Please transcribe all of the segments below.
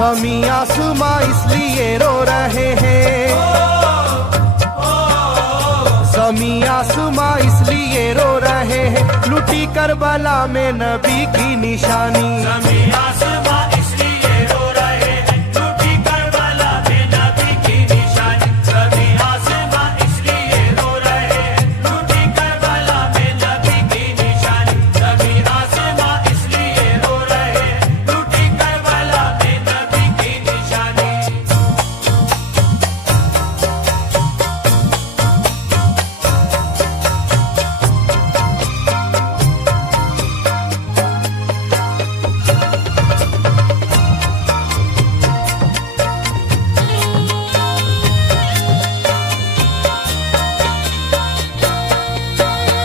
ज़मीं आसमां इसलिए रो रहे हैं, ज़मीं आसमां इसलिए रो रहे हैं, लुटी करबला में नबी की निशानी। ज़मीं आसमां इसलिए रो रहे हैं, लुटी करबला में नबी की निशानी। ज़मीं आसमां इसलिए रो रहे हैं, लुटी करबला में नबी की निशानी। ज़मीं आसमां इसलिए रो रहे हैं, लुटी करबला में नबी की निशानी।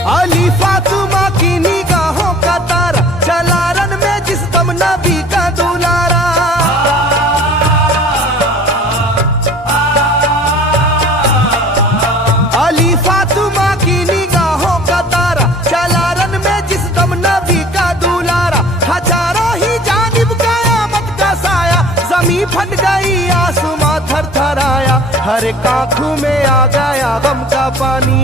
अली फातिमा की निगाहों का तारा, चला रन में जिस दम नबी का दुलारा। अली फातिमा की निगाहों का तारा, चला रन में जिस दम नबी का दुलारा। हजारों ही जानिब कयामत का साया, जमीन फट गई आसमां थर थर आया। हर एक आंखों में आ गया गम का पानी,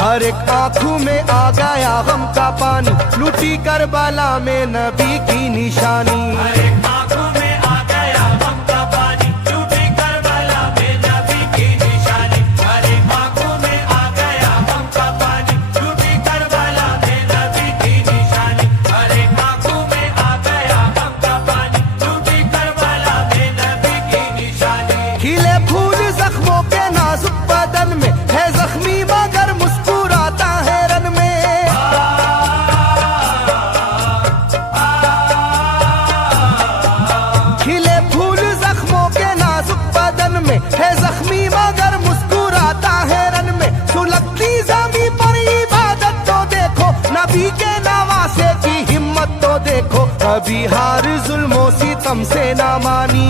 हर एक आंखों में आ गया गम का पानी, लुटी करबला में नबी की निशानी। हर एक आंखों में आ गया गम का पानी, लुटी करबला में नबी की निशानी। हर एक आंखों में आ गया गम का पानी, लुटी करबला में नबी की निशानी। हर एक आंखों में आ गया गम का पानी, लुटी करबला में नबी की निशानी। खिले फूल जख्मों के नाजुक बदन में है जख्मी मगर मुस्कुराता है रन में। खिले फूल जख्मों के नाजुक बदन में है जख्मी मगर मुस्कुराता है रन में। सुलगती ज़मीं पर इबादत तो देखो, नबी के नवासे की हिम्मत तो देखो। कभी हार जुल्मों सितम से ना मानी,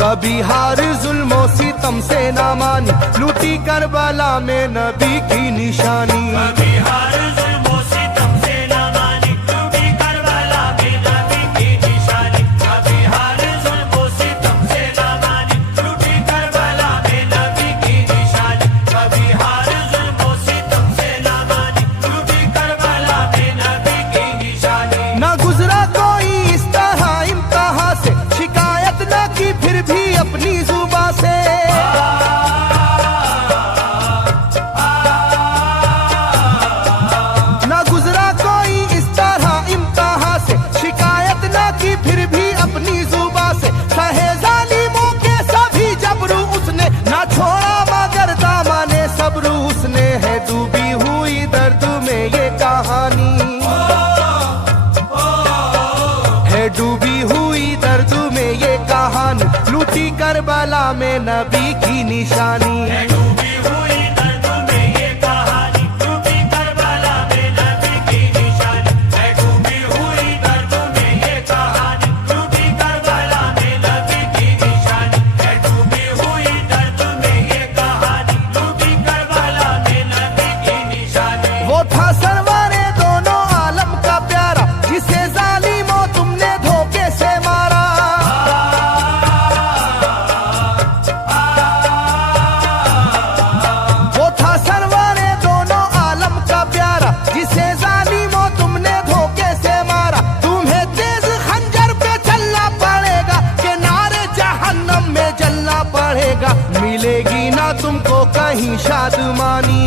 कभी हार जुल्मों सितम से ना मानी, लुटी करबला में नबी की निशानी। कभी हार जुल्मों सितम से ना मानी, लुटी करबला में नबी की निशानी। कभी हार जुल्मों सितम से ना मानी, लुटी करबला में नबी की निशानी। कभी हार जुल्मों सितम से ना मानी, लुटी करबला में नबी की निशानी। न गुजरा कोई इस तरह इम्तिहान से, शिकायत न की फिर भी अपनी जुबां से। न गुजरा कोई इस तरह इम्तिहान से, शिकायत न की फिर भी अपनी जुबां से। सहे जालिमों के सभी जबरू उसने, न छोड़ा मगर दामने सब्र उसने। है डूबी हुई दर्द में ये कहानी, है डूबी हुई दर्द में ये कहानी, लुटी करबला में नबी की निशानी। है डूबी हुई दर्द में ये कहानी, लुटी करबला में नबी की निशानी। है डूबी हुई दर्द में ये कहानी, लुटी करबला में नबी की निशानी। है डूबी हुई दर्द में ये कहानी, लुटी करबला में नबी की निशानी। वो था सरवरे दोनों आलम का प्यारा, जिसे जालिमों तुमने धोखे से मारा। वो था सरवरे दोनों आलम का प्यारा, जिसे जालिमों तुमने धोखे से मारा। तुम्हें तेज खंजर पे चलना पड़ेगा, कि नारे जहन्नम में जलना पड़ेगा। मिलेगी ना तुमको कहीं शादमानी,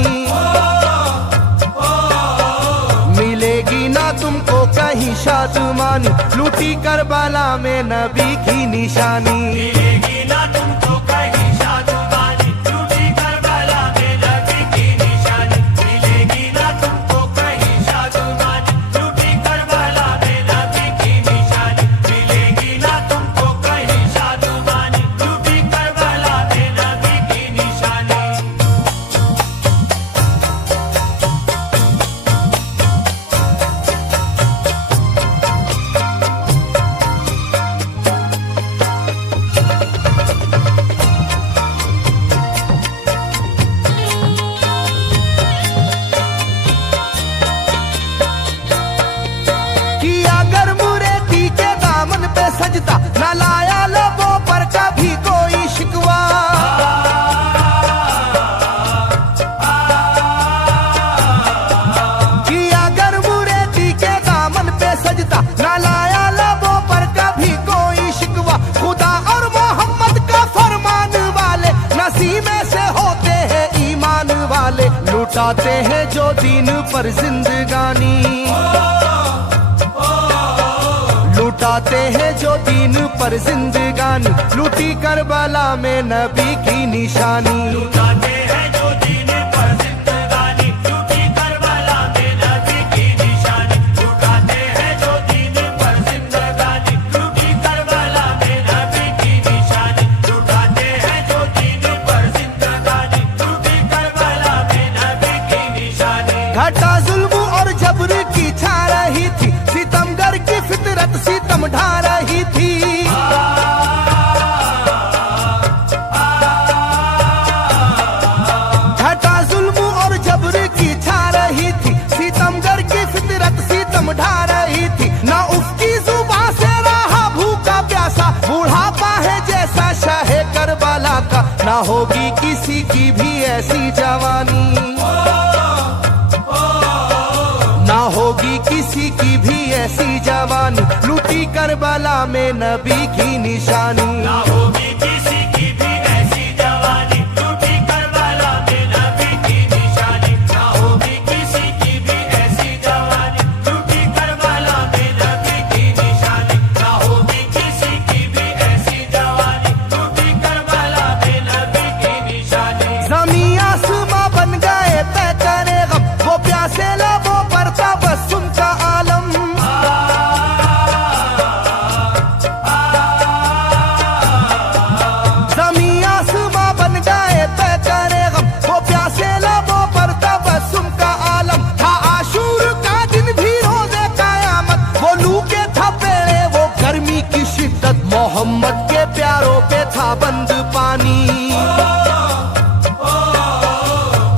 मिलेगी ना तुमको कहीं शादमानी, लुटी करबला में नबी की निशानी। मिलेगी ना तुमको कहीं शादमानी, लुटी करबला में नबी की निशानी। मिलेगी ना तुमको कहीं शादमानी, लुटी करबला में नबी की निशानी। मिलेगी ना तुमको कहीं शादमानी, लुटी करबला में नबी की निशानी। लुटाते हैं जो दीन पर जिंदगानी, लुटाते हैं जो दीन पर जिंदगानी, लूटी करबला में नबी की निशानी। लुटाते हैं जो दीन पर जिंदगानी, लूटी करबला में नबी की निशानी। लुटाते हैं जो दीन पर जिंदगानी, लूटी करबला में नबी की निशानी। लुटाते हैं जो दीन पर जिंदगानी, लूटी करबला में नबी की निशानी। घटा जुल्म और जबर की छा रही थी, सितमगर की फितरत सितम ढा रही थी। घटा जुल्म और जबर की छा रही थी, सितमगर की फितरत सितम ढा रही थी। ना उसकी जुबां से रहा भूखा प्यासा, बुढ़ापा है जैसा शाहे करबला का। ना होगी किसी की भी ऐसी जवानी, ना होगी किसी की भी ऐसी जवानी, लूटी करबला में नबी की निशानी। ना होगी किसी की भी ऐसी जवानी, लूटी करबला में नबी की निशानी। ना होगी किसी की भी ऐसी जवानी, लूटी करबला में नबी की निशानी। ना होगी किसी की भी ऐसी जवानी, लूटी करबला में नबी की निशानी। ज़मीं आसमां बन गए तय करे गम, वो प्यासे लबों पर था बस उनका आलम। ज़मीं आसमां बन गए तय करे गम, वो प्यासे लबों पर था बस उनका आलम। था आशूर का दिन भी रोज़े क़यामत, वो लू के थपेड़े वो गर्मी की शिद्दत। मोहम्मद के प्यारों पे था बंद पानी,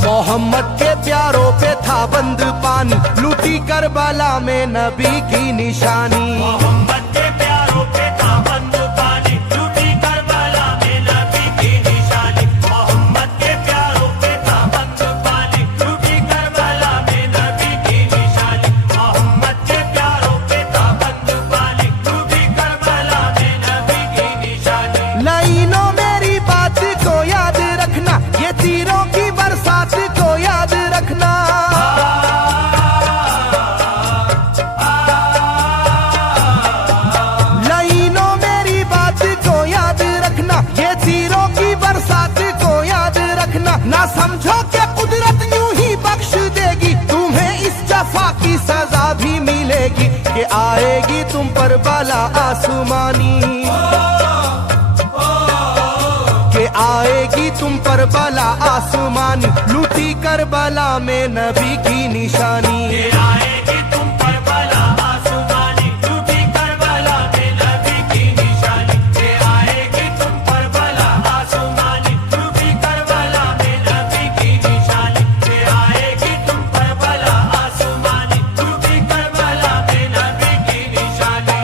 मोहम्मद के प्यारों पे था बंद पानी, लूटी करबला में नबी की निशानी। मोहम्मद के प्यारों पे था बंद पानी, लूटी करबला में नबी की निशानी। मोहम्मद के प्यारों पे था बंद पानी, लूटी करबला में नबी की निशानी। मोहम्मद के प्यारों पे था बंद पानी, लूटी करबला में नबी की निशानी। लाइनों मेरी बात को याद रखना, ये तीरों की बरसात को याद रखना। लाइनों मेरी बात को याद रखना, ये तीरों की बरसात को याद रखना। ना समझो कि कुदरत यूं ही बख्श देगी, तुम्हें इस जफा की सजा भी मिलेगी। कि आएगी तुम पर बला आसमानी, के आएगी तुम पर बला आसमानी, लूटी करबला में नबी की निशानी। ये आएगी तुम पर बला आसमानी, लूटी करबला में नबी की निशानी। ये आएगी तुम पर बला आसमानी, लूटी करबला में नबी की निशानी। ये आएगी तुम पर बला आसमानी, लूटी करबला में नबी की निशानी।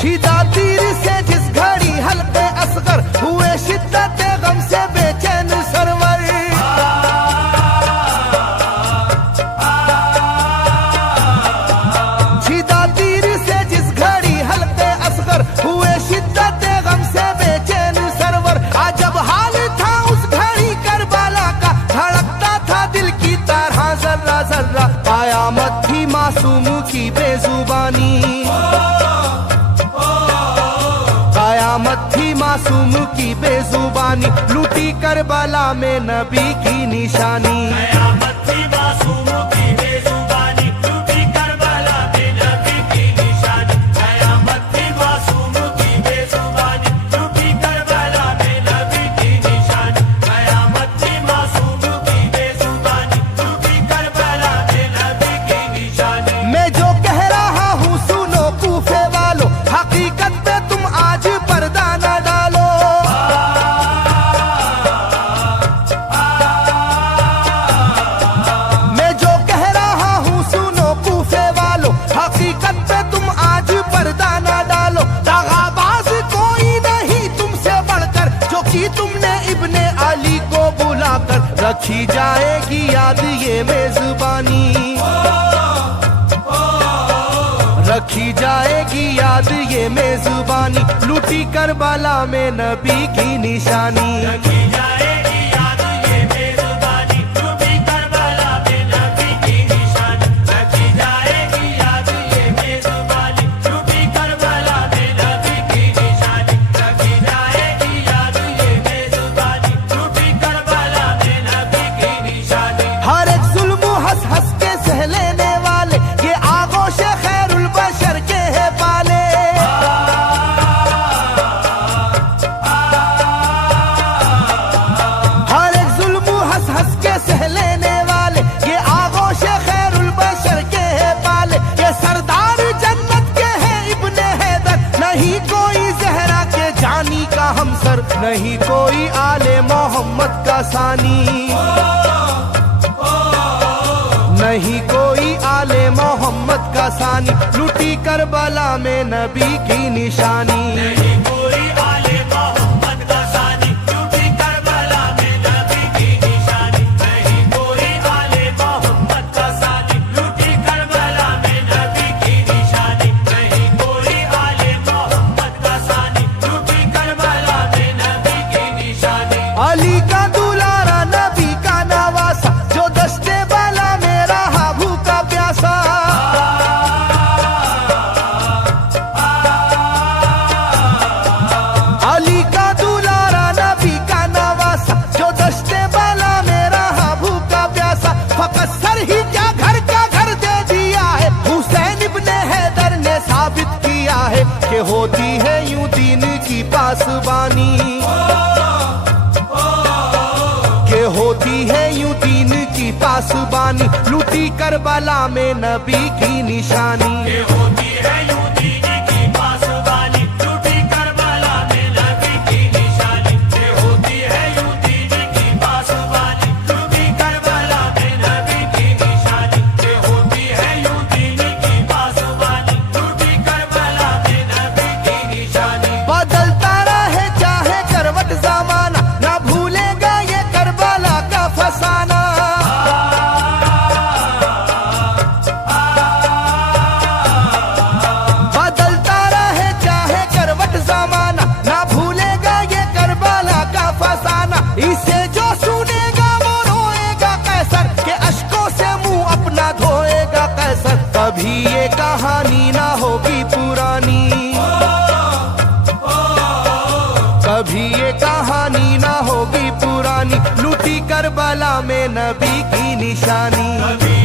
शिदा तीर से जिस घड़ी हल्के असगर हुए, शिद्दत गम से बेचैन सरवर। शिदा तीर से जिस घड़ी हल्के असगर हुए, शिद्दत गम से बेचैन सरवर। अजब हाल था उस घड़ी करबला का, धड़कता था दिल की तरह जर्रा जर्रा। कयामत थी मासूम की बेजुबानी, कयामत थी मासूम की बेजुबानी, लूटी करबला में नबी की निशानी। कयामत थी मासूम की बेजुबानी, लूटी करबला में नबी की निशानी। कयामत थी मासूम की बेजुबानी, लूटी करबला में नबी की निशानी। कयामत थी मासूम की बेजुबानी, लूटी करबला में नबी की निशानी। मैं जो कह रहा हूँ सुनो कूफे वालों, हकीकत पे तुम आज पर्दा न डालो। मैं जो कह रखी जाएगी याद ये मेजबानी, रखी जाएगी याद ये मेजबानी, लूटी करबला में नबी की निशानी। रखी जाएगी याद ये मेजबानी, लूटी करबला में नबी की निशानी। रखी जाएगी याद ये मेजबानी, लूटी करबला में नबी की निशानी। रखी जाएगी याद ये मेजबानी, लूटी करबला में नबी की निशानी। हर एक जुल्म हंस हंस के सह लेने वाले ये आगोश खैरुल बशर के है पाले। हर एक जुल्म हंस हंस के सह लेने वाले ये आगोश खैरुल बशर के है पाले। ये सरदार जन्नत के है इब्ने हैदर, नहीं कोई जहरा के जानी का हमसर, नहीं कोई आले मोहम्मद का सानी, नहीं कोई आले मोहम्मद का सानी, लूटी करबला में नबी की निशानी। नहीं कोई आले मोहम्मद का सानी, लूटी करबला में नबी की निशानी। नहीं कोई आले मोहम्मद का सानी, लूटी करबला में नबी की निशानी। नहीं कोई आले मोहम्मद का सानी, लूटी करबला में नबी की निशानी। अली का दुलारा नबी का नवासा, जो दस्ते बाला में रहा भूखा प्यासा। अली का दुलारा नबी का नवासा, जो दस्ते बाला में रहा भूखा प्यासा। फकत सर ही क्या घर का घर दे दिया है, हुसैन इब्ने हैदर ने साबित किया है कि होती है यूं दीन की पासबानी, के होती है यूं दीन की पासबानी, लूटी करबला में नबी की निशानी। ये होती है यूं दीन की पासबानी, लूटी करबला में नबी की निशानी। ये होती है यूं दीन की पासबानी, लूटी करबला में नबी की निशानी। ये होती है यूं दीन की पासबानी, लूटी करबला में नबी की निशानी। बदलता रहे चाहे करवट जमाना, ना भूलेगा ये करबला का फसाना। बदलता रहे चाहे करवट जमाना, ना भूलेगा ये करबला का फसाना। इसे जो सुनेगा वो रोएगा कैसर, के अश्कों से मुंह अपना धोएगा कैसर। कभी ये कहानी ना होगी पुरानी, कभी ये कहानी ना होगी पुरानी, लूटी करबला में नबी की निशानी। कभी